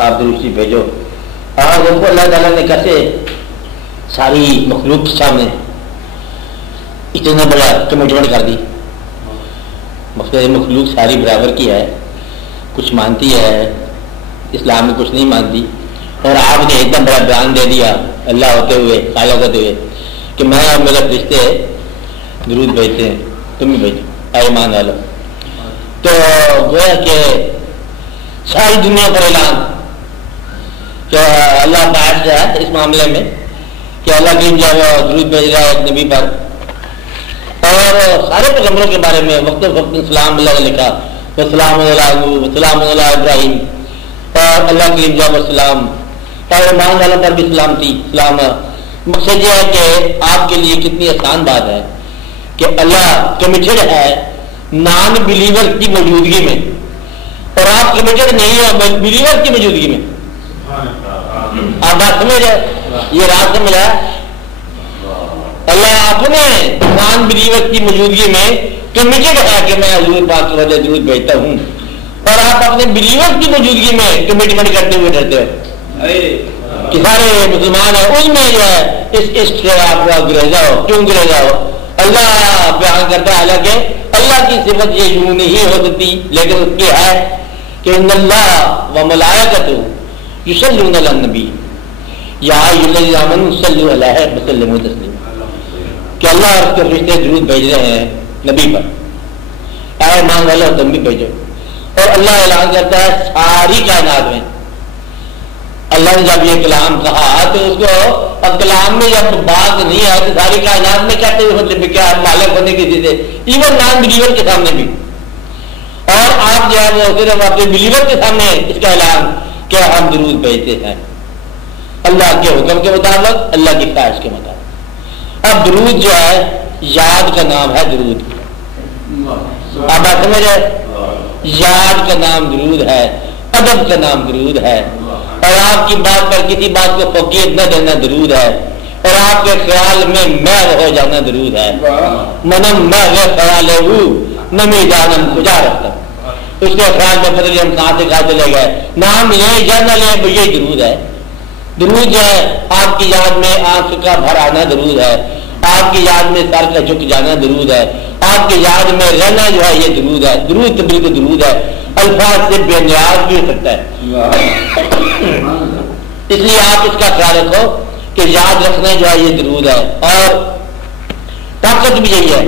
آپ درستی بھیجو. اور ان کو اللہ تعالیٰ نے کیسے ساری مخلوق کے سامنے اتنا بڑا کمٹمنٹ کر دی. مخلوق ساری برابر کی ہے, کچھ مانتی ہے اسلام میں, کچھ نہیں مانتی, اور آپ نے اتنا بڑا بیان دے دیا اللہ ہوتے ہوئے, خالق ہوتے ہوئے, کہ میں اور میرے فرشتے درود بھیجتے ہیں, تم بھی بھیجو اے ایمان والو. تو گویا کہ ساری دنیا پر اعلان کہ اللہ باعث ہے اس معاملے میں کہ اللہ کریم جو ہے وہ درود بھیج رہا ہے ایک نبی پر, اور سارے پیغمبروں کے بارے میں وقت وقت سلام اللہ لکھا, وسلام علیہ وسلام علیہ ابراہیم, اور اللہ کریم جو ہے سلام, اور ایمان والوں پر بھی سلام تھی سلام. مقصد یہ ہے کہ آپ کے لیے کتنی آسان بات ہے کہ اللہ کمیٹڈ ہے نان بلیور کی موجودگی میں, اور آپ کمیٹڈ نہیں ہے بلیور کی موجودگی میں. آپ بات سمجھ رہے, یہ رات سمجھ رہا ہے. اللہ اپنے نان بلیور کی موجودگی میں کمیٹڈ ہے کہ میں حضور پاک کی وجہ درود بھیجتا ہوں, اور آپ اپنے بلیور کی موجودگی میں کمٹمنٹ کرتے ہوئے ڈرتے ہو کہ سارے مسلمان ہیں, ان میں جو ہے اس عشق سے آپ گریزا ہو. کیوں گریزا ہو؟ اللہ بیان کرتا ہے حالانکہ اللہ کی صفت یہ یوں نہیں ہو سکتی, لیکن اس کی ہے کہ ان اللہ و ملائکتہ یصلون علی النبی یا ایھا الذین آمنوا صلوا علیہ وسلموا تسلیما, کہ اللہ اور اس کے فرشتے درود بھیج رہے ہیں نبی پر, اے ایمان والو تم بھی بھیجو. اور اللہ اعلان کرتا ہے ساری کائنات میں. اللہ نے جب یہ کلام کہا تو اس کو اب کلام میں جب بات نہیں ہے تو ساری کائنات میں کہتے ہوئے مطلب کیا مالک ہونے کی چیزیں ایون نان بلیور کے سامنے بھی, اور آپ جو ہے وہ صرف اپنے بلیور کے سامنے اس کا اعلان کہ ہم درود بھیجتے ہیں اللہ کے حکم کے مطابق, اللہ کی خواہش کے مطابق. اب درود جو ہے یاد کا نام ہے درود, آپ بات سمجھ رہے, یاد کا نام درود ہے, ادب کا نام درود ہے, اور آپ کی بات پر کسی بات کو فوقیت نہ دینا درود ہے, اور آپ کے خیال میں محو ہو جانا درود ہے. منم محو خیال نمی جانم کجا رکھتا, اس کے خیال میں پتہ نہیں ہم کہاں سے کہاں چلے گئے, نام لیں جانا لیں یہ درود ہے. درود جو ہے آپ کی یاد میں آنکھ کا بھر آنا درود ہے, آپ کی یاد میں سر کا جھک جانا درود ہے, آپ کی یاد میں رہنا جو ہے یہ درود ہے. درود تو بالکل درود ہے, الفاظ سے بے نیاز بھی ہو سکتا ہے. اس لیے آپ اس کا خیال رکھو کہ یاد رکھنا جو ہے یہ درود ہے, اور طاقت بھی یہی ہے